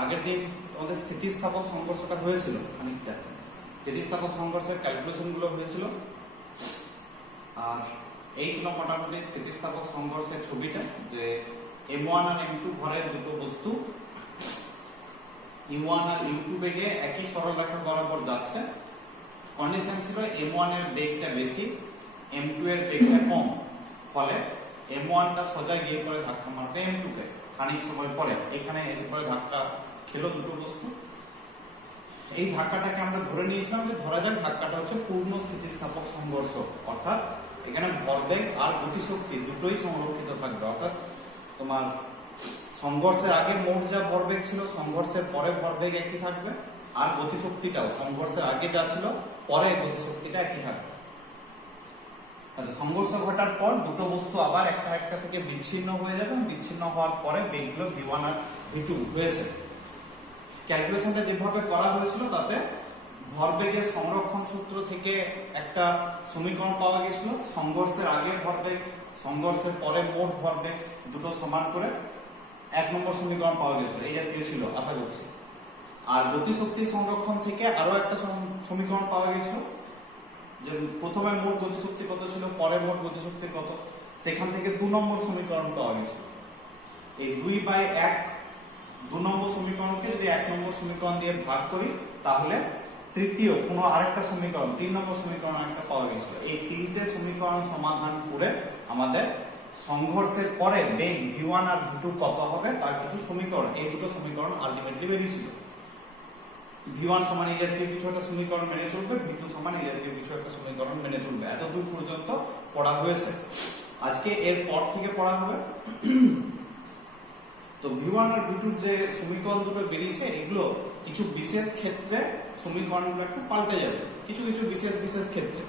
আগের দিন তোমাদের স্থিতিস্থাপক সংঘর্ষটা হয়েছিল, খানিকটা স্থিতিস্থাপক সংঘর্ষের ক্যালকুলেশন গুলো হয়েছিল। আর এই ছিল মোটামুটি স্থিতিস্থাপক সংঘর্ষের ছবিটা, যে M1 আর M2 ভরের দুটো বস্তু U1 আর U2 বেগে একই সরলরেখা বরাবর যাচ্ছে। কন্ডিশন ছিল M1 এর বেগটা বেশি, M2 এর বেগটা কম, ফলে M1 টা সোজা গিয়ে পরে ধাক্কা মারবে M2 কে। খানিক সময় পরে এখানে এসে পরে ধাক্কা খেলো দুটো বস্তু। এই ধাক্কাটাকে আমরা ধরে নিয়েছিলাম যে ধরা যাক ধাক্কাটা হচ্ছে পূর্ণ স্থিতিস্থাপক সংঘর্ষ, অর্থাৎ এখানে ভরবেগ আর গতিশক্তি দুটোই সংরক্ষিত থাকবে। অর্থাৎ তোমার সংঘর্ষের আগে মোট যা ভরবেগ ছিল সংঘর্ষের পরে ভরবেগ একই থাকবে, আর গতিশক্তিটাও সংঘর্ষের আগে যা ছিল পরে গতিশক্তিটা একই থাকবে। আচ্ছা, সংঘর্ষ ঘটার পর দুটো বস্তু আবার একটা একটা থেকে বিচ্ছিন্ন হয়ে যাবে, বিচ্ছিন্ন হওয়ার পরে বেগগুলো V1 আর V2 হয়েছে। ক্যালকুলেশনটা যেভাবে করা হয়েছিল তাতে ভরবেগের সংরক্ষণ সূত্র থেকে একটা সমীকরণ পাওয়া গেছিল, সংঘর্ষের আগে ভরবেগ সংঘর্ষের পরে মোট ভরবেগ দুটো সমান করে 1 নম্বর সমীকরণ পাওয়া গেছিল। এই জাতীয় ছিল আশা করছি। আর গতিশক্তি সংরক্ষণ থেকে আরো একটা সমীকরণ পাওয়া গেছিল, যে প্রথমে মোট গতিশক্তি কত ছিল, পরে মোট গতিশক্তি কত, সেখান থেকে 2 নম্বর সমীকরণ পাওয়া গেছিল। এই 2/1 2 নম্বর সমীকরণকে যদি 1 নম্বর সমীকরণ দিয়ে ভাগ করি তাহলে তৃতীয় কোনো আরেকটা সমীকরণ 3 নম্বর সমীকরণ একটা পাওয়া গেছিল। এই তিনটে সমীকরণ সমাধান করে আমাদের সংঘর্ষের পরে বেগ V1 আর V2 কত হবে তার কিছু সমীকরণ, এই দুটো সমীকরণ আলটিমেটলি বেরিয়েছিল। V1 সমান এই জাতীয় কিছু একটা সমীকরণ মেনে চলবে, V2 সমান এই জাতীয় কিছু একটা সমীকরণ মেনে চলবে। এতদূর পর্যন্ত পড়া হয়েছে। আজকে এর পর থেকে পড়া হবে। তো V1 আর V2 যে সমীকরণ দুটো বেরিয়েছে এগুলো কিছু বিশেষ ক্ষেত্রে সমীকরণগুলো একটু পাল্টে যাবে, কিছু কিছু বিশেষ বিশেষ ক্ষেত্রে।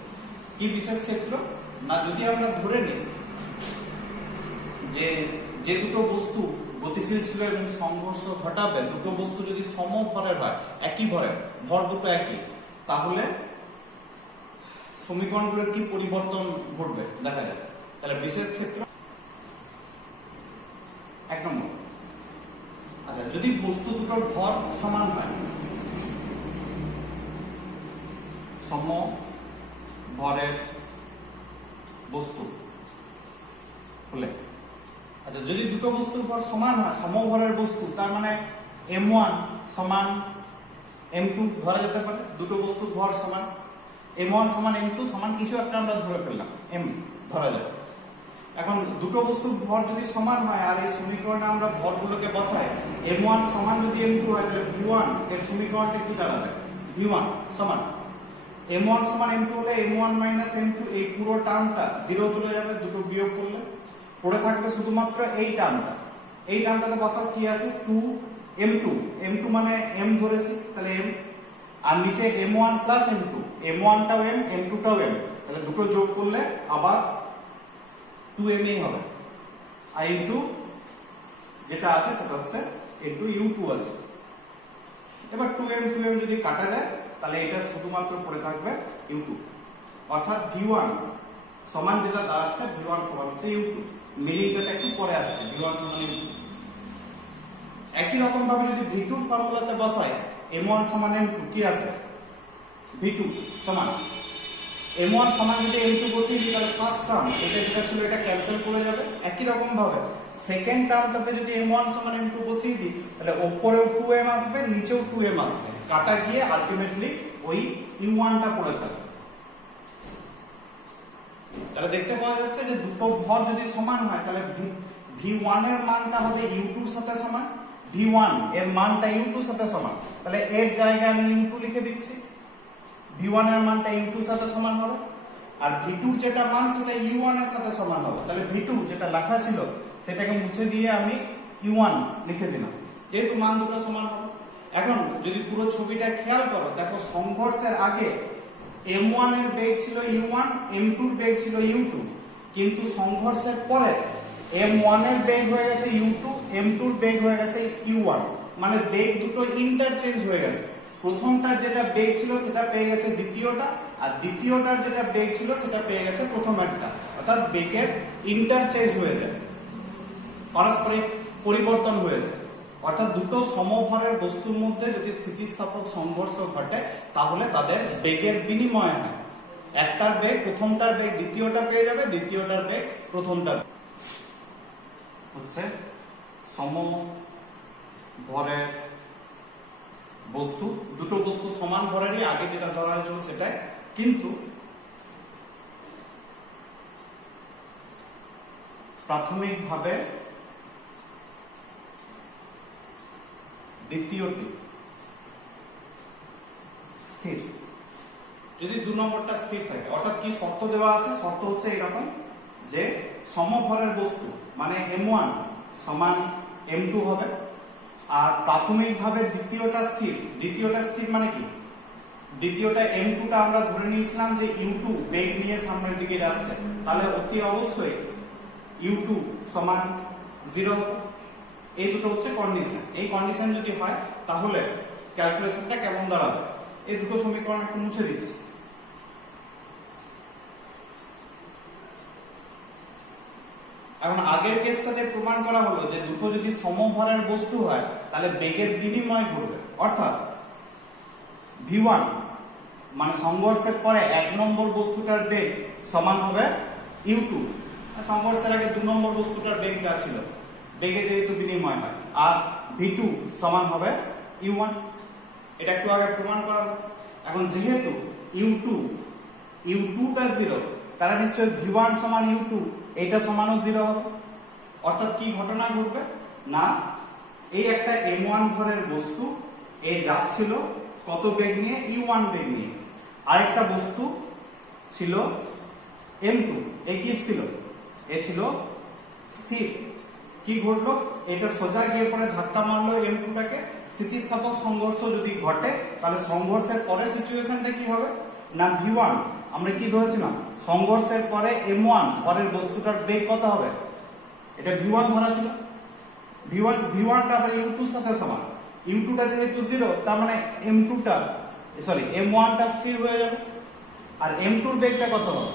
কি বিশেষ ক্ষেত্র না, যদি আমরা ধরে নিই যে যে দুটো বস্তু গতিশীল ছিল এবং সংঘর্ষ ঘটাবে, দুটো বস্তু যদি সম ভরের হয়, একই ভরের, ভর দুটো একই, তাহলে সমীকরণগুলোর কি পরিবর্তন ঘটবে দেখা যাবে। তাহলে বিশেষ ক্ষেত্র 1 নম্বর। আচ্ছা, যদি বস্তু দুটোর ভর সমান হয়, সম ভরের বস্তু হলে, আচ্ছা যদি দুটো বস্তুর ভর সমান হয়, সমভরের বস্তু, তার মানে M1 সমান M2 ধরা যেতে পারে। দুটো বস্তুর ভর সমান, M1 সমান M2 সমান কিছু একটা আমরা ধরে ফেললাম, M ধরা যাবে। এখন দুটো বস্তুর ভর যদি সমান হয় আর এই সমীকরণে আমরা ভরগুলোকে বসাই, M1 সমান যদি M2 হয় তাহলে V1 এর সমীকরণটা কি দাঁড়াবে? V1 সমান M1 সমান M2 হলে M1 মাইনাস M2, এই পুরো টার্মটা 0 চলে যাবে, দুটো বিয়োগ করলে পড়ে থাকবে শুধুমাত্র এই টার্মটা। এই টার্মটাতে বসাও কি আছে, 2M2, M2 মানে M ধরেছি তাহলে M, আর নিচে M1 প্লাস M2, M1 টাও M, M2 টাও M, তাহলে দুটো যোগ করলে আবার 2M এই হবে। আর ইনটু যেটা আছে সেটা হচ্ছে একটু U2 আছে। এবার 2M 2M যদি কাটা যায় তাহলে এটা শুধুমাত্র পড়ে থাকবে U2, অর্থাৎ V1 সমান যেটা দাঁড়াচ্ছে V1 সমান হচ্ছে U2। মিলিংটা একটু পরে আসছে, V1 সমান U2। একই রকম ভাবে যদি V2 ফর্মুলাতে বসাই, M1 সমান M2 কি আছে, V2 সমান M1 সমান যদি M2 বসিয়ে দিই তাহলে ফার্স্ট টার্ম এটা যেটা ছিল এটা ক্যান্সেল করে যাবে। একই রকম ভাবে সেকেন্ড টার্মটাতে যদি M1 সমান M2 বসিয়ে দিই তাহলে উপরেও 2M আসবে, নিচেও 2M আসবে, কাটা গিয়ে আলটিমেটলি ওই U1 টা পড়ে থাকবে। তাহলে দেখতে পাওয়া যাচ্ছে যে দুটো ভর যদি সমান হয় তাহলে V1 এর মানটা হবে U2 এর সাথে সমান, V1 এর মানটা U2 এর সাথে সমান, তাহলে এর জায়গায় আমি U2 লিখে দিচ্ছি। V1 এর মানটা U2 এর সাথে সমান হবে, আর V2 এর যেটা মান সেটা U1 এর সাথে সমান হবে। তাহলে V2 যেটা লেখা ছিল সেটাকে মুছে দিয়ে আমি U1 লিখে দিলাম, যেহেতু মান দুটো সমান হবে। এখন যদি পুরো ছবিটা খেয়াল করো, দেখো সংঘর্ষের আগে M1 এর বেগ ছিল U1, M2 এর বেগ ছিল U2, কিন্তু সংঘর্ষের পরে M1 এর বেগ হয়ে গেছে U2, M2 এর বেগ হয়ে গেছে U1, মানে বেগ দুটো ইন্টারচেঞ্জ হয়ে গেছে। প্রথমটার যেটা বেগ ছিল সেটা পেয়ে গেছে দ্বিতীয়টা, আর দ্বিতীয়টার যেটা বেগ ছিল সেটা পেয়ে গেছে প্রথমেরটা, অর্থাৎ বেগের ইন্টারচেঞ্জ হয়ে যায়, পারস্পরিক পরিবর্তন হয়ে যায়। অর্থাৎ দুটো সমভরের বস্তুর মধ্যে যদি স্থিতিস্থাপক সংঘর্ষ ঘটে তাহলে তাদের বেগের বিনিময় হয়। একটার বেগ প্রথমটার বেগ দ্বিতীয়টা পেয়ে যাবে, দ্বিতীয়টার বেগ প্রথমটা হচ্ছে সমভরের বস্তু। দুটো বস্তু সমান ভরেরই আগে যেটা ধরা হয়েছিল সেটাই, কিন্তু প্রাথমিকভাবে দ্বিতীয়টি স্থির। যদি 2 নম্বরটা স্থির থাকে, অর্থাৎ কি শর্ত দেওয়া আছে? শর্ত হচ্ছে এরকম যে সমভরের বস্তু মানে m1 সমান m2 হবে, আর প্রাথমিকভাবে দ্বিতীয়টা স্থির। দ্বিতীয়টা স্থির মানে কি? দ্বিতীয়টা m2 টা আমরা ধরে নিয়েছিলাম যে u2 বেগ নিয়ে সামনের দিকে যাচ্ছে, তাহলে অতি অবশ্যই u2 সমান 0 হবে। এই দুটো হচ্ছে কন্ডিশন। এই কন্ডিশন যদি হয় তাহলে ক্যালকুলেশনটা কেমন দাঁড়াবে? এই দুটো সমীকরণ একটু মুছে দিচ্ছি। এখন আগের কেসটাতে প্রমাণ করা হলো যে দুটো যদি সমভরের বস্তু হয় তাহলে বেগের বিনিময় ঘটবে, অর্থাৎ v1 মানে সংঘর্ষের পরে 1 নম্বর বস্তুটার বেগ সমান হবে u2, সংঘর্ষের আগে 2 নম্বর বস্তুটার বেগ যা ছিল, বেগে যেহেতু বিনিময় হয়, আর v2 সমান হবে u1। এটা একটু আগে প্রমাণ করা হলো। এখন যেহেতু u2 টা 0, তাহলে নিশ্চয়ই v1 সমান u2 এটা সমানও 0 হবে। অর্থাৎ কি ঘটনা ঘটবে না, এই একটা m1 ভরের বস্তু এ যাচ্ছিল কত বেগ নিয়ে? u1 বেগ নিয়ে। আরেকটা বস্তু ছিল m2, এ কি ছিল? এ ছিল স্থির। কি ঘটলো? এটা সোজা গিয়ে পরে ধাক্কা মারলো m2 টাকে। স্থিতিস্থাপক সংঘর্ষ যদি ঘটে তাহলে সংঘর্ষের পরে সিচুয়েশনটা কি হবে না, v1 আমরা কি ধরেছিলাম? সংঘর্ষের পরে m1 পরের বস্তুটার বেগ কত হবে? এটা v1 ধরা ছিল। v1 টা আবার u2 এর সাথে সমান। u2 টা যেহেতু 0, তার মানে m1 টা স্থির হয়ে যাবে। আর m2 এর বেগটা কত হবে?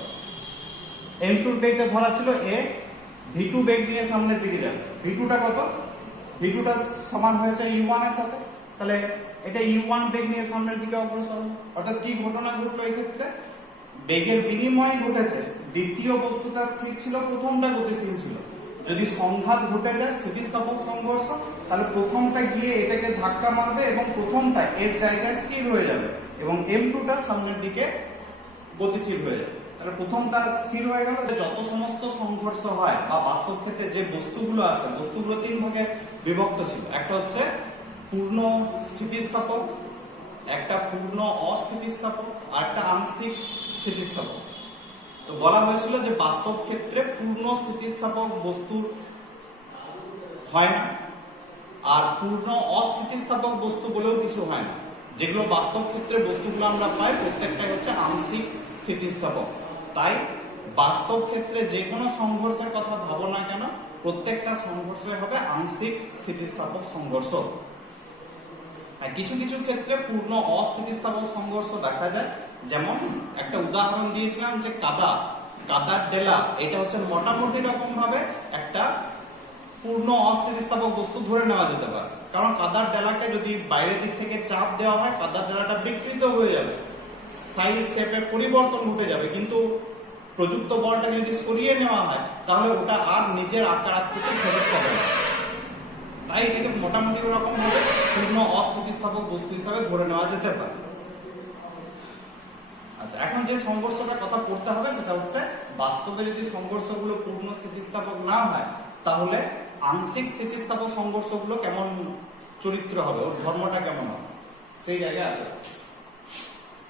m2 এর বেগটা ধরা ছিল a, v2 বেগ দিয়ে সামনের দিকে যাবে। v2 টা কত? v2 টা সমান হয়েছে u1 এর সাথে, তাহলে এটা u1 বেগ নিয়ে সামনের দিকে অগ্রসর হবে। অর্থাৎ কি ঘটনা ঘটলো এই ক্ষেত্রে? বেগের বিনিময় ঘটেছে। দ্বিতীয় বস্তুটা স্থির ছিল, প্রথমটা গতিশীল ছিল। যদি সংঘাত ঘটে যায় স্থিতিস্থাপক সংঘর্ষ, তাহলে প্রথমটা গিয়ে এটাকে ধাক্কা মারবে এবং প্রথমটা এর জায়গায় স্থির হয়ে যাবে এবং m2 টা সামনের দিকে গতিশীল হয়ে যাবে। তাহলে প্রথমটা স্থির হয়ে গেল। যত সমস্ত সংঘর্ষ হয় বা বাস্তব ক্ষেত্রে যে বস্তুগুলো আছে, বস্তুগুলো 3 ভাগে বিভক্ত ছিল। একটা হচ্ছে পূর্ণ স্থিতিস্থাপক, একটা পূর্ণ অস্থিতিস্থাপক, আর একটা আংশিক স্থিতিস্থাপক। তো বলা হয়েছিল যে বাস্তব ক্ষেত্রে পূর্ণ স্থিতিস্থাপক বস্তু হয় না, আর পূর্ণ অস্থিতিস্থাপক বস্তু বলেও কিছু হয় না। যেগুলো বাস্তব ক্ষেত্রে বস্তুগুলো আমরা পাই প্রত্যেকটাই হচ্ছে আংশিক স্থিতিস্থাপক। তাই বাস্তব ক্ষেত্রে যে কোনো সংঘর্ষের কথা ভাবো না কেন, প্রত্যেকটা সংঘর্ষ হবে আংশিক স্থিতিস্থাপক সংঘর্ষ। আর কিছু কিছু ক্ষেত্রে পূর্ণ অস্থিতিস্থাপক সংঘর্ষ দেখা যায়। যেমন একটা উদাহরণ দিয়েছিলাম যে কাদার ডেলা, এটা হচ্ছে মোটামুটি রকম ভাবে একটা পূর্ণ অস্থিতিস্থাপক বস্তু ধরে নেওয়া যেতে পারে। কারণ কাদার ডেলাকে যদি বাইরের দিক থেকে চাপ দেওয়া হয়, কাদার ডেলাটা বিকৃত হয়ে যাবে, সাইজ শেপের পরিবর্তন ঘটে যাবে। কিন্তু প্রযুক্ত বলটাকে যদি সরিয়ে নেওয়া হয় তাহলে ওটা আর নিজের আকার আকৃতি ফেরত পাবে না। তাই এটাকে মোটামুটি রকম ভাবে পূর্ণ অস্থিতিস্থাপক বস্তু হিসাবে ধরে নেওয়া যেতে পারে। আচ্ছা, এখন যে সংঘর্ষটার কথা পড়তে হবে সেটা হচ্ছে বাস্তবে যদি সংঘর্ষগুলো পূর্ণ স্থিতিস্থাপক না হয় তাহলে আংশিক স্থিতিস্থাপক সংঘর্ষগুলো কেমন চরিত্র হবে, ওর ধর্মটা কেমন হবে, সেই জায়গায় আছে।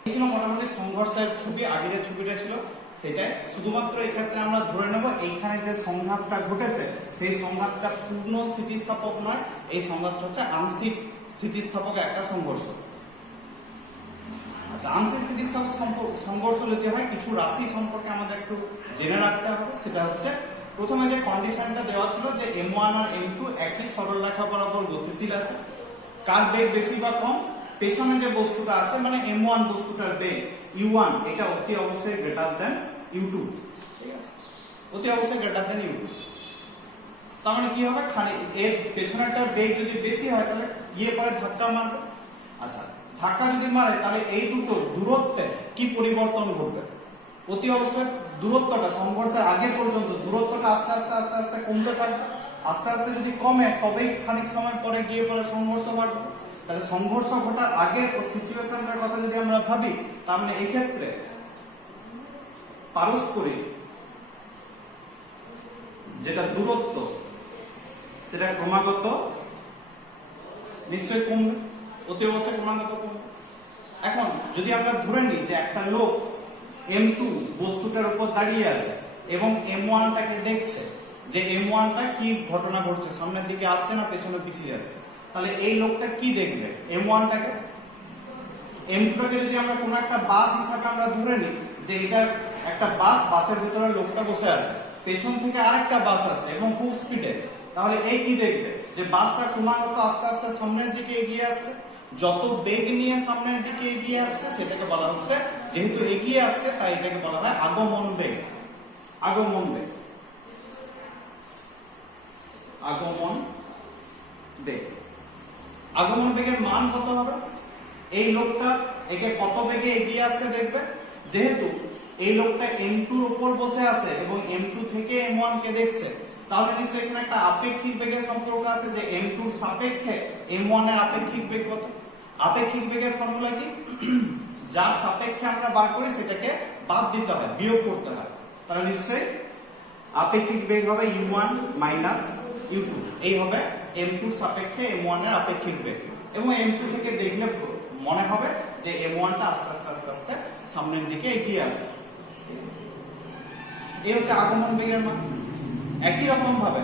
এই ছিল মোটামুটি সংঘর্ষের ছবি। আগে যে ছবিটা ছিল সেটাই। শুধুমাত্র এই ক্ষেত্রে আমরা ধরে নেব এইখানে যে সংঘাতটা ঘটেছে সেই সংঘাতটা পূর্ণ স্থিতিস্থাপক নয়, এই সংঘাতটা হচ্ছে আংশিক স্থিতিস্থাপক একটা সংঘর্ষ। আচ্ছা, আংশিক স্থিতিস্থাপক সংঘর্ষ যদি হয় কিছু রাশি সম্পর্কে আমাদের একটু জেনে রাখতে হবে। সেটা হচ্ছে প্রথমে যে কন্ডিশনটা দেওয়া ছিল যে m1 আর m2 একই সরলরেখা বরাবর গতিশীল আছে। কার বেগ বেশি বা কম? পেছনে যে বস্তুটা আছে মানে m1 বস্তুটার বেগ u1 এটা অতি অবশ্যই গ্রেটার দেন u2। ঠিক আছে, অতি অবশ্যই গ্রেটার দেন u2। তার মানে কি হবে, এর পেছনেরটার বেগ যদি বেশি হয় তাহলে গিয়ে পরে ধাক্কা মারবে। আচ্ছা, ধাক্কা যদি মারে তাহলে এই দুটো দূরত্বে কি পরিবর্তন ঘটবে? অতি অবশ্যই দূরত্বটা সংঘর্ষের আগে পর্যন্ত দূরত্বটা আস্তে আস্তে আস্তে আস্তে কমতে থাকবে। আস্তে আস্তে যদি কমে তবেই খানিক সময় পরে গিয়ে পরে সংঘর্ষ বাড়বে। তাহলে সংঘর্ষ ঘটার আগের সিচুয়েশনটার কথা যদি আমরা ভাবি, তার মানে এই ক্ষেত্রে পারস্পরিক যেটা দূরত্ব সেটা ক্রমাগত নিশ্চয়ই কমবে, অতি অবশ্যই ক্রমাগত কমবে। এখন যদি আমরা ধরে নিই যে একটা লোক M2 বস্তুটার উপর দাঁড়িয়ে আছে এবং M1টাকে দেখছে যে M1টা কি ঘটনা ঘটছে, সামনের দিকে আসছে না পেছনে পিছিয়ে যাচ্ছে, তাহলে এই লোকটা কি দেখবে? M1টাকে। M2টাকে যদি আমরা কোনো একটা বাস হিসাবে আমরা ধরে নিই যে এটা একটা বাস, বাসের ভিতরে লোকটা বসে আছে, পেছন থেকে আরেকটা বাস আছে এবং খুব স্পিডে, তাহলে এই কি দেখবে? যে বাসটা ক্রমাগত আস্তে আস্তে সামনের দিকে এগিয়ে আসছে। যত বেগ নিয়ে সামনের দিকে এগিয়ে আসছে সেটাকে বলা হচ্ছে, যেহেতু এগিয়ে আসছে তাই এটাকে বলা হয় আগমন বেগ। আগমন বেগ, আগমন বেগ। আগমন বেগের মান কত হবে? এই লোকটা একে কত বেগে এগিয়ে আসতে দেখবে? যেহেতু এই লোকটা M2 এর উপর বসে আছে এবং M2 থেকে M1 কে দেখছে, তাহলে নিশ্চয়ই এখানে একটা আপেক্ষিক বেগের সম্পর্ক আছে যে M2 এর সাপেক্ষে M1 এর আপেক্ষিক বেগ কত। আপেক্ষিক বেগের ফর্মুলা কি? যার সাপেক্ষে আমরা বার করি সেটাকে বাদ দিতে হয়, বিয়োগ করতে হয়। তাহলে নিশ্চয়ই আপেক্ষিক বেগ হবে u1 মাইনাস u2, এই হবে M2 এর সাপেক্ষে M1 এর আপেক্ষিক বেগ। এবং M2 থেকে দেখলে মনে হবে যে M1টা আস্তে আস্তে আস্তে আস্তে সামনের দিকে এগিয়ে আসছে। এই হচ্ছে আগমন বেগের মান। একই রকম ভাবে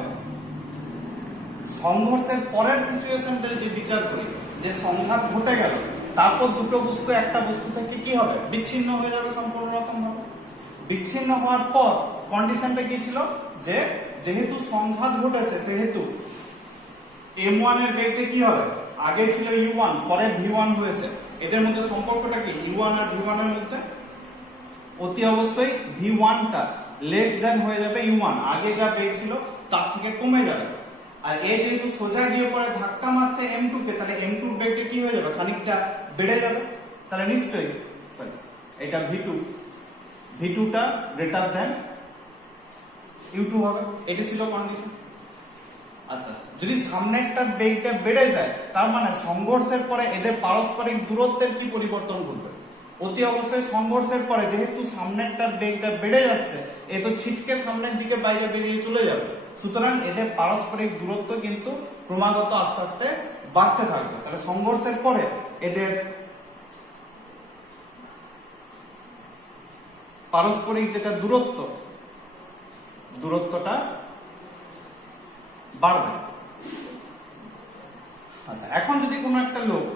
সংঘর্ষের পরের সিচুয়েশনটা যদি বিচার করি, যে সংঘাত ঘটে গেল, তারপর দুটো বস্তু একটা বস্তু থেকে কি হবে? বিচ্ছিন্ন হয়ে যাবে সম্পূর্ণ রকম ভাবে। বিচ্ছিন্ন হওয়ার পর কন্ডিশনটা কি ছিল? যে যেহেতু সংঘাত ঘটেছে সেহেতু M1 এর বেগটা কি হবে? আগে ছিল u1, পরে v1 হয়েছে। এদের মধ্যে সম্পর্কটা কি? u1 আর v1 এর মধ্যে অতি অবশ্যই v1টা লেস দেন হয়ে যাবে u1, আগে যা বেগ ছিল তার থেকে কমে যাবে। আর এই যেহেতু সোজা গিয়ে পরে ধাক্কা মারছে M2 কে, তাহলে M2 এর বেগটা কি হয়ে যাবে? খানিকটা বেড়ে যাবে। তাহলে নিশ্চয়ই এটা v2টা গ্রেটার দেন u2 হবে। এটা ছিল কন্ডিশন। আচ্ছা, যদি সামনেরটার বেগটা বেড়ে যায় তার মানে সংঘর্ষের পরে এদের পারস্পরিক দূরত্বের কি পরিবর্তন ঘটবে? অতি অবশ্যই সংঘর্ষের পরে যেহেতু সামনেরটার বেগটা বেড়ে যাচ্ছে, এ তো ছিটকে সামনের দিকে বাইরে বেরিয়ে চলে যাবে। সুতরাং এদের পারস্পরিক দূরত্ব কিন্তু ক্রমাগত আস্তে আস্তে বাড়তে থাকবে। তাহলে সংঘর্ষের পরে এদের পারস্পরিক যেটা দূরত্বটা বাড়বে। আচ্ছা, এখন যদি কোনো একটা লোক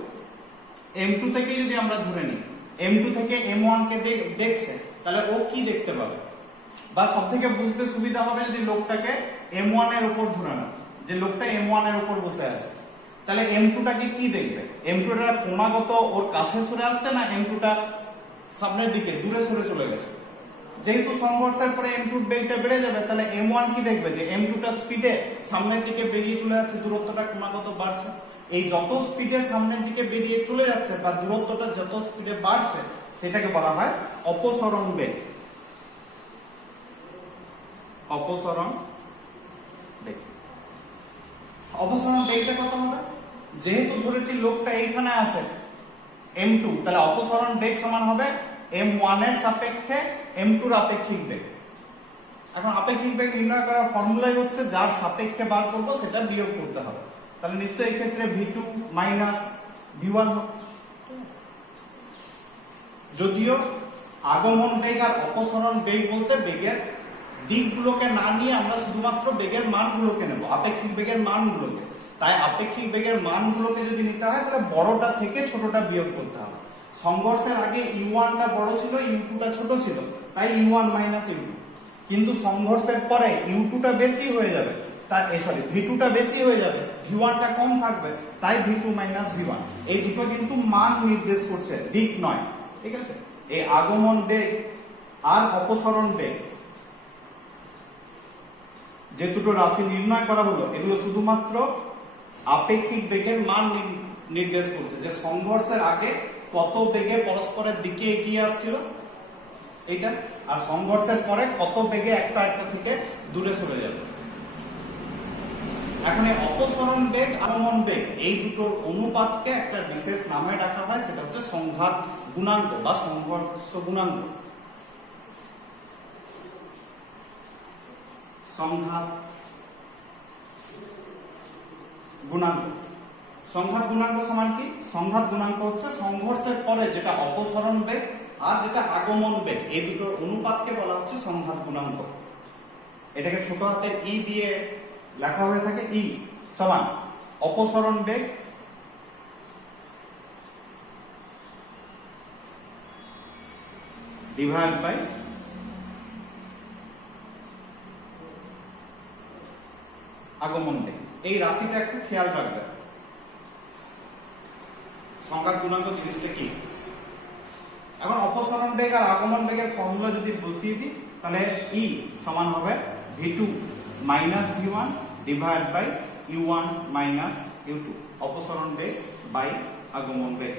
M2 থেকে যদি আমরা ধরে নিই, M2 থেকে M1 কে দেখছে, তাহলে ও কি দেখতে পাবে? বা সব থেকে বুঝতে সুবিধা হবে যদি লোকটাকে M1 এর উপর ধরে না, যে লোকটা M1 এর উপর বসে আছে, তাহলে M2টাকে কি দেখবে? M2টা ক্রমাগত ওর কাছে সরে আসছে না M2টা সামনের দিকে দূরে সরে চলে গেছে? যেহেতু সংঘর্ষের পরে M2 এর বেগটা বেড়ে যাবে, তাহলে M1 কি দেখবে? যে M2টা স্পিডে সামনের দিকে বেরিয়ে চলে যাচ্ছে, দূরত্বটা ক্রমাগত বাড়ছে। এই যত স্পিডে সামনের দিকে বেরিয়ে চলে যাচ্ছে বা দূরত্বটা যত স্পিডে বাড়ছে সেটাকে বলা হয় অপসরণ বেগ। অপসরণ বেগ। অপসরণ বেগটা কত হবে? যেহেতু ধরেছি লোকটা এইখানে আছে M2, তাহলে অপসরণ বেগ সমান হবে M1 এর সাপেক্ষে M2 এর আপেক্ষিক বেগ। এখন আপেক্ষিক বেগ নির্ণয় করার ফর্মুলাই হচ্ছে যার সাপেক্ষে বার করব সেটা বিয়োগ করতে হবে। তাহলে নিশ্চয়ই এই ক্ষেত্রে v2 মাইনাস v1 হবে। যদিও আগমন বেগ আর অপসরণ বেগ বলতে বেগের দিকগুলোকে না নিয়ে আমরা শুধুমাত্র বেগের মানগুলোকে নেব, আপেক্ষিক বেগের মানগুলোকে। তাই আপেক্ষিক বেগের মানগুলোকে যদি নিতে হয় তাহলে বড়টা থেকে ছোটটা বিয়োগ করতে হবে। সংঘর্ষের আগে u1টা বড় ছিল, u2টা ছোট ছিল, তাই u1 মাইনাস u2। কিন্তু সংঘর্ষের পরে u2টা বেশি হয়ে যাবে, তাই v2টা বেশি হয়ে যাবে, v1টা কম থাকবে, তাই v2 মাইনাস v1। এই দুটো কিন্তু মান নির্দেশ করছে, দিক নয়। ঠিক আছে? এই আগমন বেগ আর অপসরণ বেগ যে দুটো রাশি নির্ণয় করা হলো এগুলো শুধুমাত্র আপেক্ষিক বেগের মান নির্দেশ করছে, যে সংঘর্ষের আগে কত বেগে পরস্পরের দিকে এগিয়ে আসছিল এইটা, আর সংঘর্ষের পরে কত বেগে একটা একটা থেকে দূরে সরে যাবে। এখন এই অপসরণ বেগ, আগমন বেগ, এই দুটোর অনুপাতকে একটা বিশেষ নামে ডাকা হয়, সেটা হচ্ছে সংঘাত গুণাঙ্ক বা সংঘর্ষ গুণাঙ্ক। সংঘাত গুণাঙ্ক। সংঘাত গুণাঙ্ক সমান কি? সংঘাত গুণাঙ্ক হচ্ছে সংঘর্ষের পরে যেটা অপসরণ বেগ আর যেটা আগমন বেগ, এই দুটোর অনুপাতকে বলা হচ্ছে সংঘাত গুণাঙ্ক। এটাকে ছোট হাতের ই দিয়ে লেখা হয়ে থাকে, ই সমান অপসরণ বেগ ডিভাইড বাই আগমন বেগ। এই রাশিটা একটু খেয়াল রাখবে, সংঘাত গুণাঙ্ক জিনিসটা কি। এখন অপসরণ বেগ আর আগমন বেগের ফর্মুলা যদি বসিয়ে দিই, তাহলে ই সমান হবে v2 minus v1 divide by u1 minus u2, অপসরণ বেগ বাই আগমন বেগ।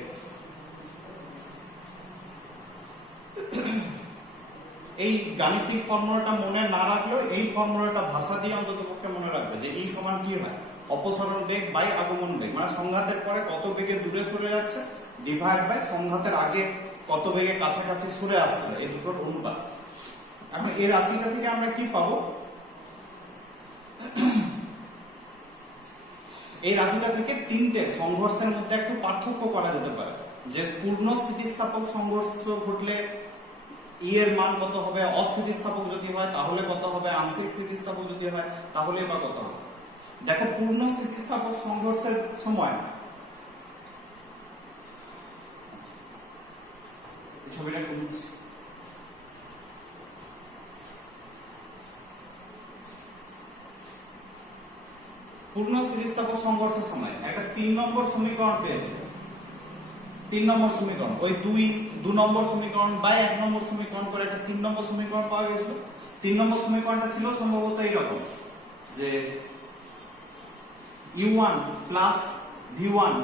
এই গাণিতিক ফর্মুলাটা মনে না রাখলেও এই ফর্মুলাটা ভাষা দিয়ে অন্তত পক্ষে মনে রাখবে, যে এই সমান কি হয়, অপসরণ বেগ বাই আগমন বেগ, মানে সংঘাতের পরে কত বেগে দূরে সরে যাচ্ছে ডিভাইড বাই সংঘাতের আগে কত বেগে কাছাকাছি সরে আসছে, এই দুটোর অনুপাত। এখন এই রাশিটা থেকে আমরা কি পাবো? এই রাশিটা থেকে তিনটে সংঘর্ষের মধ্যে একটু পার্থক্য করা যেতে পারে, যে পূর্ণ স্থিতিস্থাপক সংঘর্ষ ঘটলে ই এর মান কত হবে, অস্থিতিস্থাপক যদি হয় তাহলে কত হবে, আংশিক স্থিতিস্থাপক যদি হয় তাহলে বা কত হবে। দেখো, পূর্ণ স্থিতিস্থাপক সংঘর্ষের সময় ছবিটা কমছে, পূর্ণ স্থিতিস্থাপক সংঘর্ষের সময় একটা 3 নম্বর সমীকরণ পেয়েছে। 3 নম্বর সমীকরণ, ওই 2 নম্বর সমীকরণ বাই 1 নম্বর সমীকরণ করে একটা 3 নম্বর সমীকরণ পাওয়া গেছিল। 3 নম্বর সমীকরণটা ছিল সম্ভবত এইরকম, যে u1 প্লাস v1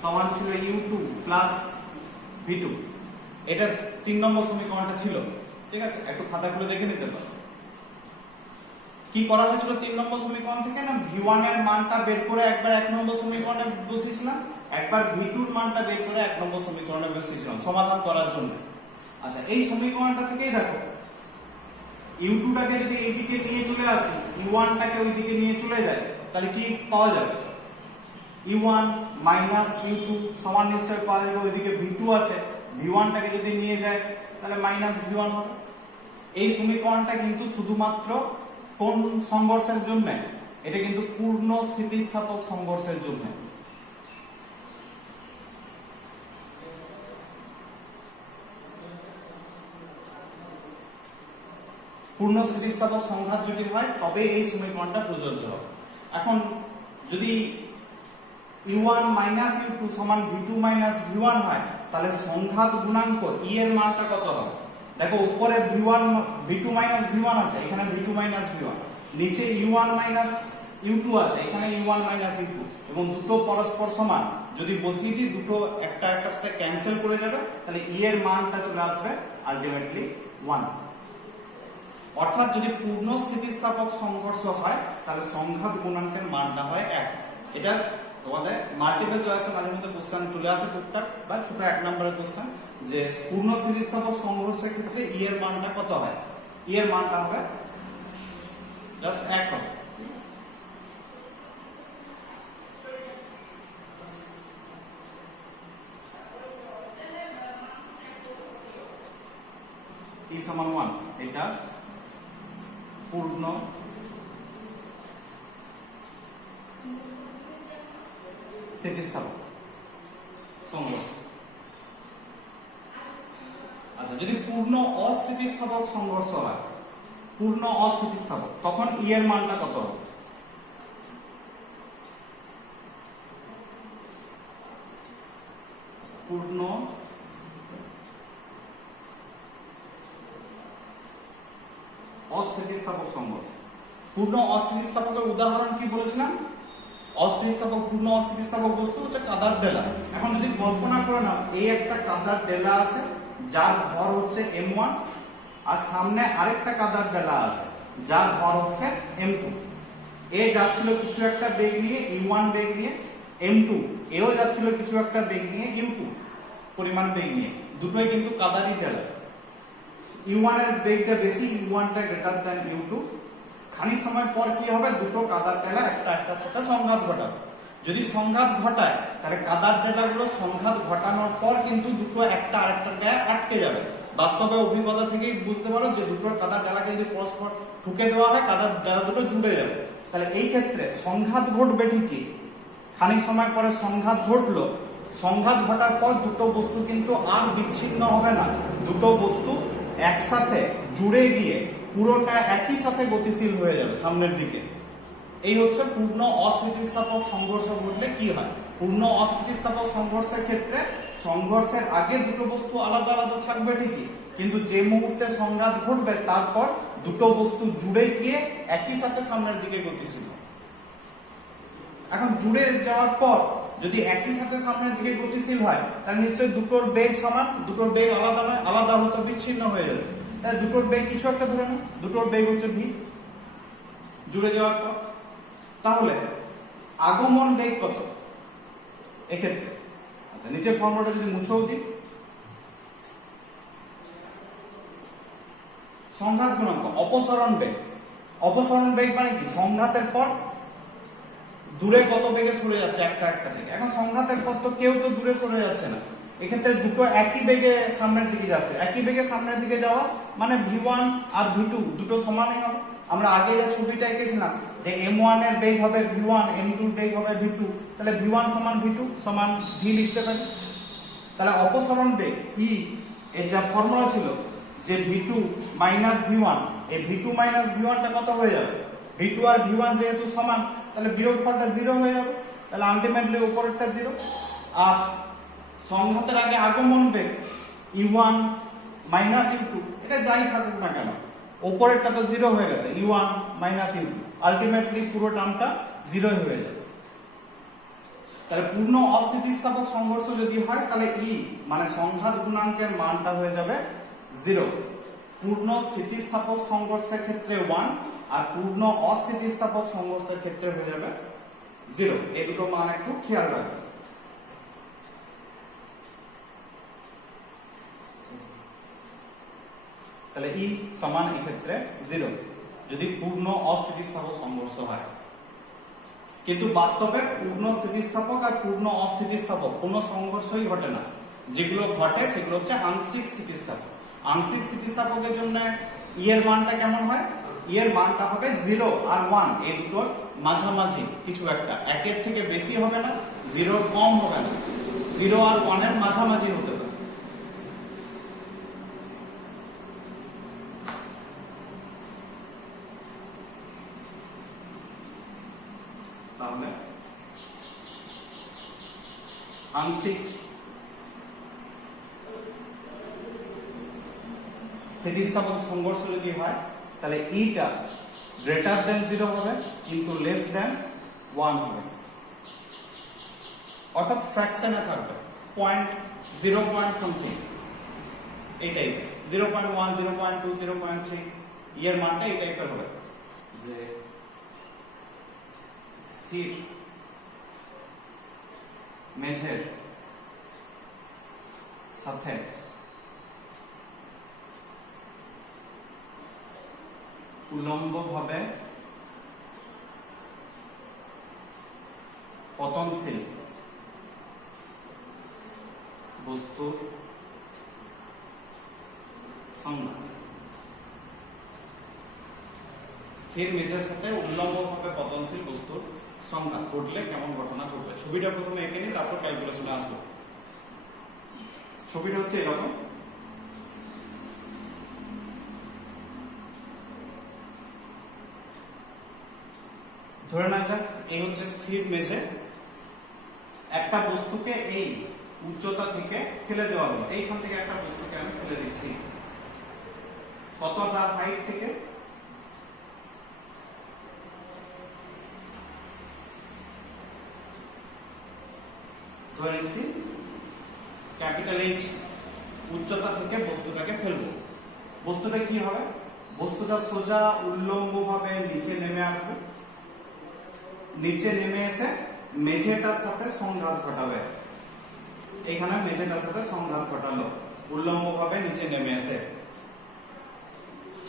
সমান ছিল u2 প্লাস v2। এটা 3 নম্বর সমীকরণটা ছিল, ঠিক আছে? একটু খাতা খুলে দেখে নিতে পারো কি করা হয়েছিল 3 নম্বর সমীকরণ থেকে। না, v1 এর মানটা বের করে একবার 1 নম্বর সমীকরণে বসিয়েছিলাম, একবার v2 এর মানটা বের করে 1 নম্বর সমীকরণে বসিয়েছিলাম সমাধান করার জন্য। আচ্ছা, এই সমীকরণটা থেকেই দেখো, u2 টাকে যদি এইদিকে নিয়ে চলে আসি, u1 টাকে ওইদিকে নিয়ে চলে যায়, তাহলে কি পাওয়া যাবে? u1 মাইনাস u2 সমান নিশ্চয় পাওয়া যাবে, ওইদিকে v2 আছে, v1 টাকে যদি নিয়ে যায় তাহলে মাইনাস v1 হবে। এই সমীকরণটা কিন্তু শুধুমাত্র কোন সংঘর্ষের জন্য? এটা কিন্তু পূর্ণ স্থিতিস্থাপক সংঘর্ষের জন্য। পূর্ণ স্থিতিস্থাপক সংঘাত যদি হয় তবে এই সমীকরণটা প্রযোজ্য হবে। এখন যদি u1 মাইনাস u2 সমান v2 মাইনাস v1 হয়, তাহলে সংঘাত গুণাঙ্ক e এর মানটা কত হবে? দেখো, উপরে v2 মাইনাস v1 আছে, এখানে v2 মাইনাস v1, নিচে u1 মাইনাস u2 আছে, এখানে u1 মাইনাস u2, এবং দুটো পরস্পর সমান। যদি বসিয়ে দিই, দুটো একটা একটা সাথে ক্যান্সেল করে যাবে, তাহলে e এর মানটা চলে আসবে আলটিমেটলি 1। অর্থাৎ যদি পূর্ণ স্থিতিস্থাপক সংঘর্ষ হয় তাহলে সংঘাত গুণাঙ্কের মানটা হয় 1। এটা তোমাদের মাল্টিপল চয়েসে মাঝে মধ্যে কোশ্চেন চলে আসে টুকটাক, বা ছোট 1 নম্বরের কোশ্চেন, যে পূর্ণ স্থিতিস্থাপক সংঘর্ষের ক্ষেত্রে ই এর মানটা কত হয়? ই এর মানটা হবে জাস্ট 1 হবে। ই সমান 1, এটা পূর্ণ স্থিতিস্থাপক সংঘর্ষ। আচ্ছা, যদি পূর্ণ অস্থিতিস্থাপক সংঘর্ষ হয়, পূর্ণ অস্থিতিস্থাপক, তখন ই এর মানটা কত হবে? পূর্ণ অস্থিতিস্থাপক সংঘর্ষ, পূর্ণ অস্থিতিস্থাপকের উদাহরণ কি বলেছিলাম? অস্থিতিস্থাপক, পূর্ণ অস্থিতিস্থাপক বস্তু হচ্ছে কাদার ডেলা। এখন যদি কল্পনা করে নাও এই একটা কাদার ডেলা আছে যার ভর হচ্ছে m1, আর সামনে আরেকটা কাদার ডেলা আছে যার ভর হচ্ছে m2। এ যাচ্ছিল কিছু একটা বেগ নিয়ে u1 বেগ নিয়ে, m2 এও যাচ্ছিল কিছু একটা বেগ নিয়ে u2 পরিমাণ বেগ নিয়ে, দুটোই কিন্তু কাদারই ডেলা। u1 এর বেগটা বেশি, u1 টা গ্রেটার দ্যান u2। খানিক সময় পর কি হবে, দুটো কাদার ডেলা একটা একটার সাথে সংঘাত ঘটাবে। যদি সংঘাত ঘটায় তাহলে কাদার ডেলাগুলো সংঘাত ঘটানোর পর কিন্তু দুটো একটা আরেকটার গায়ে আটকে যাবে। বাস্তবে অভিজ্ঞতা থেকেই বুঝতে পারো যে দুটো কাদার ডেলাকে যদি পরস্পর ঠুকে দেওয়া হয় কাদার ডেলা দুটো জুড়ে যাবে। তাহলে এই ক্ষেত্রে সংঘাত ঘটবে ঠিকই, খানিক সময় পরে সংঘাত ঘটলো, সংঘাত ঘটার পর দুটো বস্তু কিন্তু আর বিচ্ছিন্ন হবে না, দুটো বস্তু একসাথে জুড়ে গিয়ে পুরোটা একই সাথে গতিশীল হয়ে যাবে সামনের দিকে। এই হচ্ছে পূর্ণ অস্থিতিস্থাপক সংঘর্ষ ঘটলে কি হয়। পূর্ণ অস্থিতিস্থাপক সংঘর্ষের ক্ষেত্রে সংঘর্ষের আগে দুটো বস্তু আলাদা আলাদা থাকবে ঠিকই, কিন্তু যে মুহূর্তে সংঘাত ঘটবে তারপর দুটো বস্তু জুড়ে গিয়ে একই সাথে সামনের দিকে গতিশীল হবে। এখন জুড়ে যাওয়ার পর যদি একই সাথে সামনের দিকে গতিশীল হয় তাহলে নিশ্চয়ই দুটোর বেগ সমান, দুটোর বেগ আলাদা নয়, আলাদা হতে বিচ্ছিন্ন হয়ে যাবে। তাহলে দুটোর বেগ কিছু একটা ধরে নাও, দুটোর বেগ হচ্ছে v জুড়ে যাওয়ার পর। তাহলে আগমন বেগ কত এক্ষেত্রে? আচ্ছা, নিচের ফর্মুলাটা যদি মুছেও দিই, সংঘাত গুণাঙ্ক অপসরণ বেগ। অপসরণ বেগ মানে কি? সংঘাতের পর দূরে কত বেগে সরে যাচ্ছে একটা একটা থেকে। এখন সংঘাতের পর তো কেউ তো দূরে সরে যাচ্ছে না, এক্ষেত্রে দুটো একই বেগে সামনের দিকে যাচ্ছে। একই বেগে সামনের দিকে যাওয়া মানে v1 আর v2 দুটো সমানই হবে। আমরা আগে যে ছবিটা এঁকেছিলাম যে m1 এর বেগ হবে v1, m2 এর বেগ হবে v2, তাহলে v1 সমান v2 সমান v লিখতে পারি। তাহলে অপসরণ বেগ e এর যা ফর্মুলা ছিল যে v2 মাইনাস v1, এই v2 মাইনাস v1 টা কত হয়ে যাবে? v2 আর v1 যেহেতু সমান তাহলে বিয়োগফলটা 0 হয়ে যাবে, তাহলে আলটিমেটলি উপরেরটা 0। আর সংঘাতের আগে আগমন বেগ u1 মাইনাস u2, এটা যাই থাকুক না কেন উপরেরটা তো 0 হয়ে গেছে, u1 মাইনাস u2, আলটিমেটলি পুরো টার্মটা 0 হয়ে যাবে। তাহলে পূর্ণ অস্থিতিস্থাপক সংঘর্ষ যদি হয় তাহলে e মানে সংঘাত গুণাঙ্কের মানটা হয়ে যাবে 0। পূর্ণ স্থিতিস্থাপক সংঘর্ষের ক্ষেত্রে 1 আর পূর্ণ অস্থিতিস্থাপক সংঘর্ষের ক্ষেত্রে হয়ে যাবে 0। এই দুটো মান একটু খেয়াল রাখবেন। তাহলে E সমান এক্ষেত্রে 0 যদি পূর্ণ অস্থিতিস্থাপক সংঘর্ষ হয়। কিন্তু বাস্তবে পূর্ণ স্থিতিস্থাপক আর পূর্ণ অস্থিতিস্থাপক কোনো সংঘর্ষই ঘটে না, যেগুলো ঘটে সেগুলো হচ্ছে আংশিক স্থিতিস্থাপক। আংশিক স্থিতিস্থাপকের জন্য E এর মানটা কেমন হয়? E এর মানটা হবে 0 আর 1 এই দুটোর মাঝামাঝি কিছু একটা, একের থেকে বেশি হবে না, 0 কম হবে না, 0 আর 1 এর মাঝামাঝি হতে হবে। তাহলে আংশিক স্থিতিস্থাপক সংঘর্ষ যদি হয় তাহলে E টা গ্রেটার দেন 0 হবে কিন্তু লেস দেন 1 হবে, অর্থাৎ ফ্র্যাকশনে থাকবে, পয়েন্ট 0 পয়েন্ট সামথিং এই টাইপ, 0.1 0.2 0.3 এর মানটা এই টাইপের হবে। যে স্থির মেঝের সাথে উলম্বভাবে পতনশীল বস্তুর সংজ্ঞা। স্থির মেঝের সাথে উল্লম্বভাবে পতনশীল বস্তুর সংজ্ঞা ঘটলে কেমন ঘটনা ঘটবে। ছবিটা প্রথমে এঁকে নিই, তারপর ক্যালকুলেশনে আসবো। ছবিটা হচ্ছে এরকম, ধরে নেওয়া যাক এই হচ্ছে স্থির মেঝে, একটা বস্তুকে এই উচ্চতা থেকে ফেলে দেওয়া হলো, এইখান থেকে একটা বস্তুকে আমি ফেলে দিচ্ছি, কতটা হাইট থেকে? ধরে নিচ্ছি ক্যাপিটাল এইচ উচ্চতা থেকে বস্তুটাকে ফেলবো। বস্তুটা কি হবে? বস্তুটা সোজা উল্লম্বভাবে নিচে নেমে আসবে, নিচে নেমে এসে মেঝেটার সাথে সংঘাত ঘটাবে। এখানে মেঝেটার সাথে সংঘাত ঘটালো, উল্লম্বভাবে নিচে নেমে এসে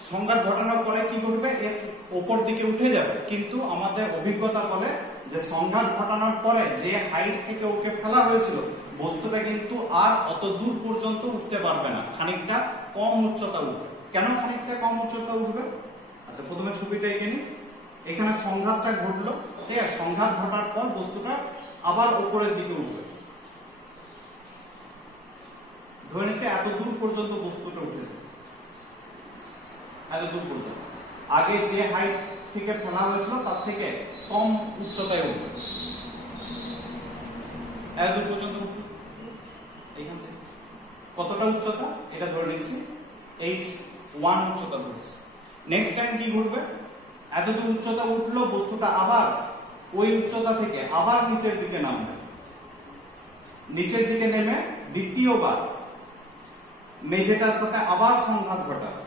সংঘাত ঘটানোর পরে কি ঘটবে? এস উপর দিকে উঠে যাবে। কিন্তু আমাদের অভিজ্ঞতা বলে যে সংঘাত ঘটানোর পরে যে হাইট থেকে ওকে ফেলা হয়েছিল বস্তুটা কিন্তু আর অত দূর পর্যন্ত উঠতে পারবে না, খানিকটা কম উচ্চতা উঠবে। কেন খানিকটা কম উচ্চতা উঠবে? আচ্ছা, প্রথমে ছবিটা এঁকে নিই। এখানে সংঘাতটা ঘটলো, ঠিক আছে? সংঘাত ঘটার পর বস্তুটা আবার উপরের দিকে উঠবে। ধরে নিচ্ছে এত দূর পর্যন্ত বস্তুটা উঠেছে, এত দূর পর্যন্ত। আগে যে হাইট থেকে ফেলা হয়েছিল তার থেকে কম উচ্চতায় উঠবে, এত দূর পর্যন্ত উঠবে। এখান থেকে কতটা উচ্চতা? এটা ধরে নিচ্ছি h1 উচ্চতা ধরেছি। নেক্সট টাইম কি ঘটবে? এত দূর উচ্চতা উঠলো, বস্তুটা আবার ওই উচ্চতা থেকে আবার নিচের দিকে নামবে। নিচের দিকে নেমে দ্বিতীয়বার মেঝেটার সাথে আবার সংঘাত ঘটাবে।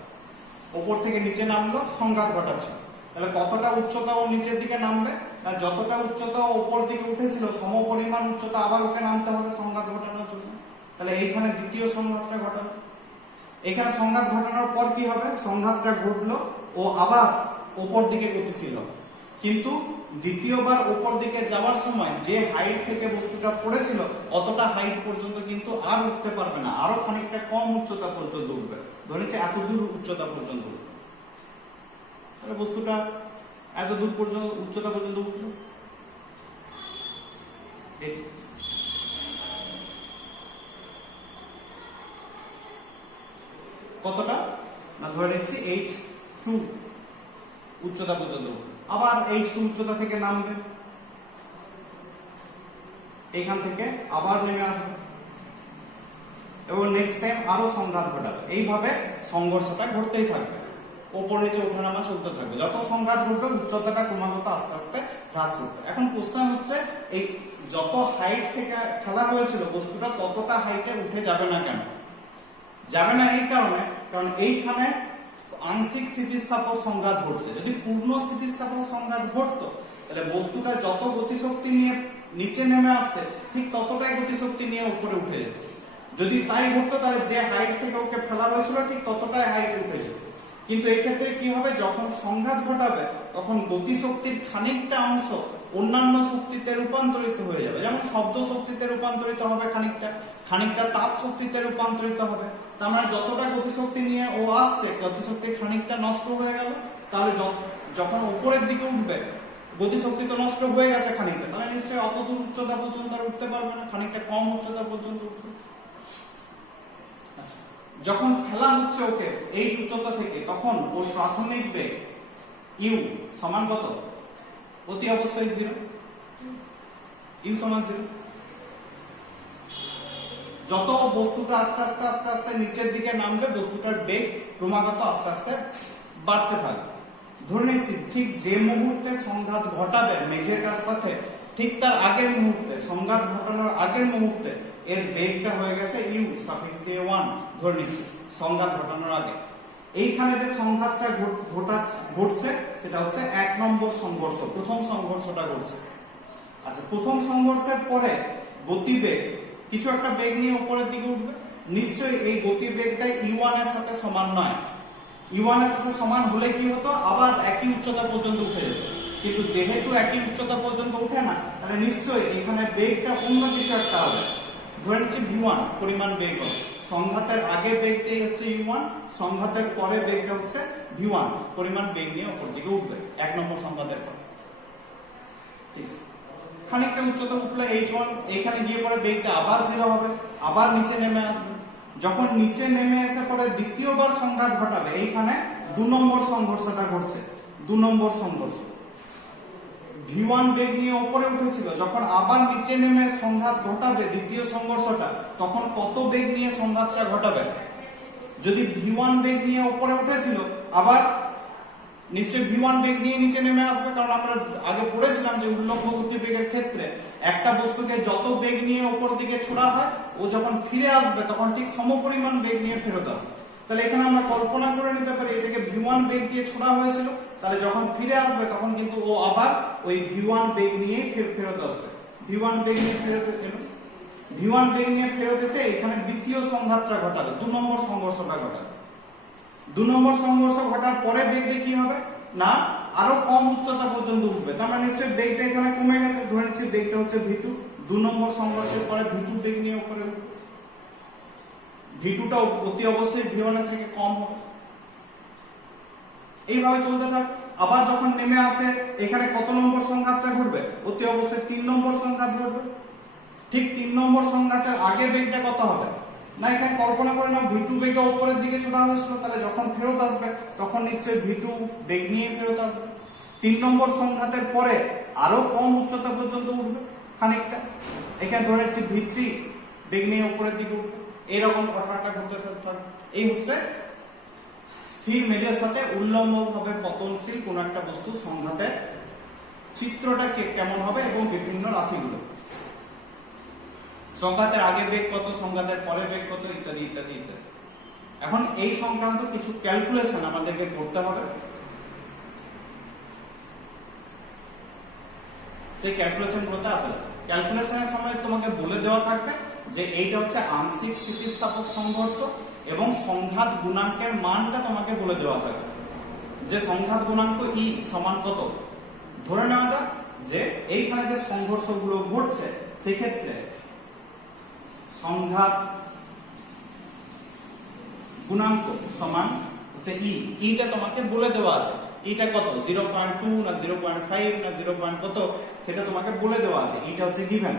উপর থেকে নিচে নামলো, সংঘাত ঘটাচ্ছে। তাহলে কতটা উচ্চতা ও নিচের দিকে নামবে? আর যতটা উচ্চতা উপর দিকে উঠেছিল সমপরিমাণ উচ্চতা আবার ওকে নামতে হবে সংঘাত ঘটানোর জন্য। তাহলে এইখানে দ্বিতীয় সংঘাতটা ঘটালো। এখানে সংঘাত ঘটানোর পর কি হবে? সংঘাতটা ঘটলো ও আবার উপর দিকে গতিশীল হবে। কিন্তু দ্বিতীয়বার উপর দিকে যাওয়ার সময় যে হাইট থেকে বস্তুটা পড়েছিল অতটা হাইট পর্যন্ত কিন্তু আর উঠতে পারবে না, আরো খানিকটা কম উচ্চতা পর্যন্ত উঠবে। ধরে নিচ্ছে এত দূর উচ্চতা পর্যন্ত উঠবে। তাহলে বস্তুটা এত দূর পর্যন্ত উচ্চতা পর্যন্ত উঠলো। কতটা না? ধরে নিচ্ছি h2 উচ্চতা পর্যন্ত উঠবে। আবার h2 উচ্চতা থেকে নামবে, এখান থেকে আবার নেমে আসবে এবং নেক্সট টাইম আরো সংঘাত ঘটাবে। এইভাবে সংঘর্ষটা ঘটতেই থাকবে, ওপর নিচে ওঠানামা চলতে থাকবে। যত সংঘাত ঘটবে উচ্চতাটা ক্রমাগত আস্তে আস্তে হ্রাস করবে। এখন কোশ্চেন হচ্ছে, এই যত হাইট থেকে ফেলা হয়েছিল বস্তুটা ততটা হাইটে উঠে যাবে না কেন? যাবে না এই কারণে, কারণ এইখানে আংশিক স্থিতিস্থাপক সংঘাত ঘটছে। যদি পূর্ণ স্থিতিস্থাপক সংঘাত ঘটতো তাহলে বস্তুটা যত গতিশক্তি নিয়ে নিচে নেমে আসছে ঠিক ততটাই গতিশক্তি নিয়ে উপরে উঠে যেত। যদি তাই ঘটতো তাহলে যে হাইট থেকে ওকে ফেলা হয়েছিল ঠিক ততটাই হাইটে উঠে যেত। কিন্তু এই ক্ষেত্রে কি হবে? যখন সংঘাত ঘটাবে তখন গতিশক্তির খানিকটা অংশ অন্যান্য শক্তিতে রূপান্তরিত হয়ে যাবে। যেমন শব্দ শক্তিতে রূপান্তরিত হবে, খানিকটা তাপ শক্তিতে রূপান্তরিত হবে। তার মানে যতটা গতিশক্তি নিয়ে ও আসছে গতিশক্তির খানিকটা নষ্ট হয়ে গেল। তাহলে যখন উপরের দিকে উঠবে গতিশক্তি তো নষ্ট হয়ে গেছে খানিকটা, তাহলে নিশ্চয়ই অত দূর উচ্চতা পর্যন্ত আর উঠতে পারবে না, খানিকটা কম উচ্চতা পর্যন্ত উঠবে। যখন ফেলা হচ্ছে ওকে এই উচ্চতা থেকে তখন ওর প্রাথমিক বেগ ইউ সমান কত? অতি অবশ্যই 0, ইউ সমান 0। যত বস্তুটা আস্তে আস্তে আস্তে আস্তে নিচের দিকে নামবে বস্তুটার বেগ ক্রমাগত আস্তে আস্তে বাড়তে থাকবে। ধরে নিচ্ছি ঠিক যে মুহূর্তে সংঘাত ঘটাবে মেঝেটার সাথে ঠিক তার আগের মুহূর্তে, সংঘাত ঘটানোর আগের মুহূর্তে এর বেগটা হয়ে গেছে ইউ সাফিক্স দিয়ে 1। ধরে নিচ্ছি সংঘাত ঘটানোর আগে এইখানে যে সংঘাতটা ঘটছে সেটা হচ্ছে 1 নম্বর সংঘর্ষ, প্রথম সংঘর্ষটা ঘটছে। আচ্ছা, প্রথম সংঘর্ষের পরে গতিবেগ কিছু একটা বেগ নিয়ে উপরের দিকে উঠবে। নিশ্চয়ই এই গতিবেগটা u1 এর সাথে সমান নয়। u1 এর সাথে সমান হলে কি হতো? আবার একই উচ্চতা পর্যন্ত উঠে যেত। কিন্তু যেহেতু একই উচ্চতা পর্যন্ত উঠে না, তাহলে নিশ্চয়ই এখানে বেগটা অন্য কিছু একটা হবে। ধরে নিচ্ছি v1 পরিমাণ বেগ হবে। সংঘাতের আগে বেগটাই হচ্ছে u1, সংঘাতের পরে বেগটা হচ্ছে v1 পরিমাণ বেগ নিয়ে উপর দিকে উঠবে 1 নম্বর সংঘাতের পর। ঠিক আছে, খানিকটা উচ্চতা উঠলে h1, এখানে গিয়ে পরে বেগটা আবার 0 হবে, আবার নিচে নেমে আসবে। যখন নিচে নেমে এসে পরে দ্বিতীয়বার সংঘাত ঘটাবে, এইখানে 2 নম্বর সংঘর্ষটা ঘটছে। 2 নম্বর সংঘর্ষ v1 বেগ নিয়ে উপরে উঠেছিল, যখন আবার নিচে নেমে সংঘাত ঘটাবে দ্বিতীয় সংঘর্ষটা, তখন কত বেগ নিয়ে সংঘাতটা ঘটাবে? যদি v1 বেগ নিয়ে উপরে উঠেছিল আবার নিশ্চয়ই v1 বেগ নিয়ে নিচে নেমে আসবে, কারণ আমরা আগে পড়েছিলাম যে উল্লম্ব গতিবেগের ক্ষেত্রে একটা বস্তুকে যত বেগ নিয়ে উপর দিকে ছোড়া হয় ও যখন ফিরে আসবে তখন ঠিক সমপরিমাণ বেগ নিয়ে ফেরত আসবে। তাহলে এখানে আমরা কল্পনা করে নিতে পারি এটাকে v1 বেগ দিয়ে ছোড়া হয়েছিল, তাহলে যখন ফিরে আসবে তখন কিন্তু ও আবার ওই v1 বেগ নিয়ে ফেরত আসবে। v1 বেগ নিয়ে ফেরত এলো, v1 বেগ নিয়ে ফেরত এসে এখানে দ্বিতীয় সংঘাতটা ঘটাবে, 2 নম্বর সংঘর্ষটা ঘটাবে। 2 নম্বর সংঘর্ষ ঘটার পরে বেগটা কি হবে না আরো কম উচ্চতা পর্যন্ত উঠবে, তার মানে নিশ্চয়ই বেগটা এখানে কমে গেছে, ধরে নিচ্ছি বেগটা হচ্ছে v2। 2 নম্বর সংঘর্ষের পরে v2 বেগ নিয়ে উপরে উঠবে, v2 টা অতি অবশ্যই v1 এর থেকে কম হবে। এইভাবে চলতে থাকবে। আবার যখন নেমে আসে এখানে কত নম্বর সংঘাতটা ঘটবে, অতি অবশ্যই 3 নম্বর সংঘাত ঘটবে। ঠিক 3 নম্বর সংঘাতের আগে বেগটা কত হবে না এখানে কল্পনা করে নাও v2 বেগে উপরের দিকে ছোটা হয়েছিল, তাহলে যখন ফেরত আসবে তখন নিশ্চয়ই v2 বেগ নিয়ে ফেরত আসবে। 3 নম্বর সংঘাতের পরে আরো কম উচ্চতা পর্যন্ত উঠবে খানিকটা, এখানে ধরে রাখছি v3 বেগ নিয়ে উপরের দিকে উঠবে। এইরকম ঘটনাটা ঘটতে থাকবে। এই হচ্ছে স্থির মেজের সাথে উল্লম্বভাবে পতনশীল কোন একটা বস্তু সংঘাতের চিত্রটা কেমন হবে এবং বিভিন্ন রাশিগুলো, সংঘাতের আগে বেগ কত, সংঘাতের পরে বেগ কত, ইত্যাদি ইত্যাদি ইত্যাদি। এখন এই সংক্রান্ত কিছু ক্যালকুলেশন আমাদেরকে করতে হবে। সেই ক্যালকুলেশন করতে আসে, ক্যালকুলেশনের সময় তোমাকে বলে দেওয়া থাকবে যে এইটা হচ্ছে আংশিক স্থিতিস্থাপক সংঘর্ষ এবং সংঘাত গুণাঙ্কের মানটা তোমাকে বলে দেওয়া থাকবে, যে সংঘাত গুণাঙ্ক ই সমান কত। ধরে নেওয়া যাক যে এইখানে যে সংঘর্ষগুলো ঘটছে সেক্ষেত্রে সংঘাত গুণাঙ্ক সমান হচ্ছে ইটা তোমাকে বলে দেওয়া আছে, এটা কত 0.2 না 0.5 না 0. কত সেটা তোমাকে বলে দেওয়া আছে, এটা হচ্ছে গিভেন।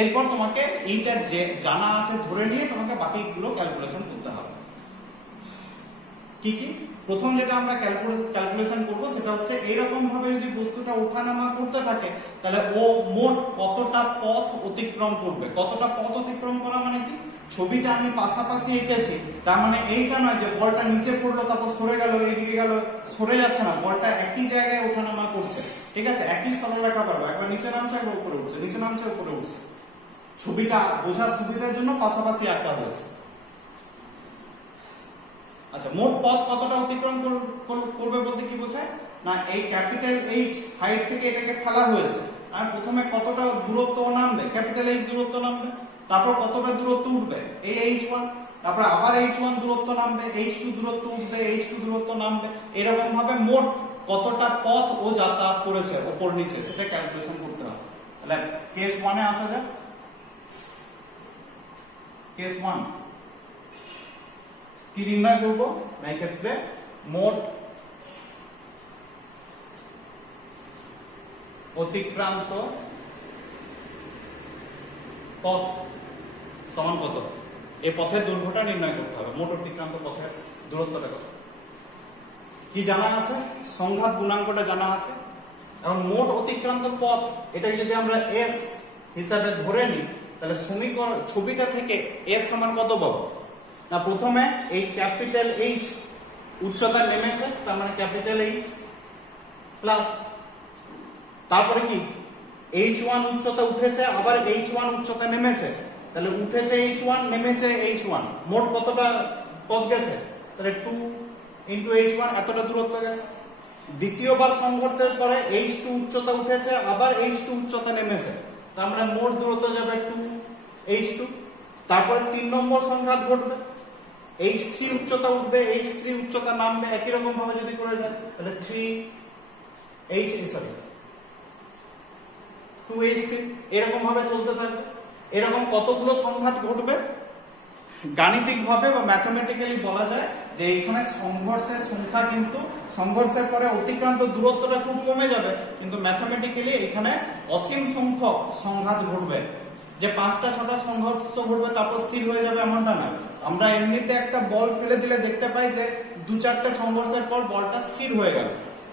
এরপর তোমাকে এইটা যে জানা আছে ধরে নিয়ে তোমাকে বাকিগুলো ক্যালকুলেশন করতে হবে। কি কি প্রথম যেটা আমরা ক্যালকুলেশন করব সেটা হচ্ছে এইরকম ভাবে যদি বস্তুটা ওঠানামা করতে থাকে তাহলে ও মোট কতটা পথ অতিক্রম করবে। কতটা পথ অতিক্রম করা মানে কি, ছবিটা আমি পাশাপাশি এঁকেছি, তার মানে এইটা নয় যে বলটা নিচে পড়লো তারপর সরে গেল এইদিকে গেল, সরে যাচ্ছে না, বলটা একই জায়গায় ওঠানামা করছে, ঠিক আছে, একই সরলরেখা পারবে, একবার নিচে নামছে একবার উপরে উঠছে, নিচে নামছে উপরে উঠছে। ছবিটা বোঝার সুবিধার জন্য পাশাপাশি আঁকা হয়েছে। আচ্ছা, মোট পথ কতটা অতিক্রম করবে বলতে কি বোঝায় না, এই ক্যাপিটাল এইচ হাইট থেকে এটাকে ফেলা হয়েছে, আর প্রথমে কতটা দূরত্ব নামবে, ক্যাপিটাল এইচ দূরত্ব নামবে, তারপর কতটা দূরত্ব উঠবে এই h1, তারপর আবার h1 দূরত্ব নামবে, h2 দূরত্ব উঠবে, h2 দূরত্ব নামবে, এরকম ভাবে মোট কতটা পথ ও যাতায়াত করেছে উপর নিচে সেটা ক্যালকুলেশন করতে হবে। তাহলে কেস 1 এ আসা যাক। কেস 1 কি নির্ণয় করব, এই ক্ষেত্রে মোট অতিক্রান্ত পথ সমান কত, এই পথের দৈর্ঘ্যটা নির্ণয় করতে হবে। মোট অতিক্রান্ত পথের দূরত্বটা কত কি জানা আছে, সংঘাত গুণাঙ্কটা জানা আছে। এখন মোট অতিক্রান্ত পথ এটা যদি আমরা s হিসাবে ধরে নিই তাহলে সমীকরণ ছবিটা থেকে s সমান কত পাবো না, প্রথমে এই ক্যাপিটাল H উচ্চতা নেমেছে, তার মানে ক্যাপিটাল H প্লাস তারপরে কি h1 উচ্চতা উঠেছে, আবার h1 উচ্চতা নেমেছে, তাহলে উঠেছে h1 নেমেছে h1, মোট কতটা পথ গেছে, তাহলে 2 into h1 এতটা দূরত্ব গেছে। দ্বিতীয়বার সংঘর্ষের পরে h2 উচ্চতা উঠেছে, আবার h2 উচ্চতা নেমেছে, তার মানে মোট দূরত্ব যাবে 2h2। তারপরে 3 নম্বর সংঘাত ঘটবে, h3 উচ্চতা উঠবে, h3 উচ্চতা নামবে, একই রকম ভাবে যদি করে যায় তাহলে 2h3 এরকম ভাবে চলতে থাকবে। এরকম কতগুলো সংঘাত ঘটবে, গাণিতিক ভাবে বা ম্যাথমেটিক্যালি বলা যায় যে এখানে সংঘর্ষের সংখ্যা কিন্তু সংঘর্ষের পরে অতিক্রান্ত দূরত্বটা খুব কমে যাবে, কিন্তু ম্যাথমেটিক্যালি এখানে অসীম সংখ্যক সংঘাত ঘটবে, যে 5টা 6টা সংঘর্ষ ঘটবে তারপর স্থির হয়ে যাবে এমনটা না। আমরা এমনিতে একটা বল ফেলে দিলে দেখতে পাই যে 2-4টে সংঘর্ষের পর বলটা স্থির হয়ে গেল।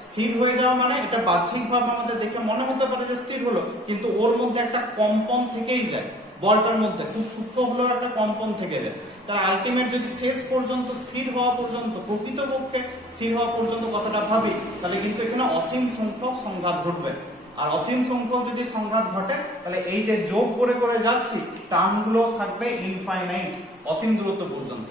স্থির হয়ে যাওয়া মানে এটা বাহ্যিকভাবে আমাদের দেখে মনে হতে পারে যে স্থির হলো, কিন্তু ওর মধ্যে একটা কম্পন থেকেই যায়, বলটার মধ্যে খুব সূক্ষ্ম হলেও একটা কম্পন থেকে যায়। তাহলে আলটিমেট যদি শেষ পর্যন্ত স্থির হওয়া পর্যন্ত, প্রকৃতপক্ষে স্থির হওয়া পর্যন্ত কথাটা ভাবি, তাহলে কিন্তু এখানে অসীম সংখ্যক সংঘাত ঘটবে। আর অসীম সংখ্যক যদি সংঘাত ঘটে, তাহলে এই যে যোগ করে করে যাচ্ছি, টার্মগুলো থাকবে ইনফাইনাইট, অসীম দূরত্ব পর্যন্ত।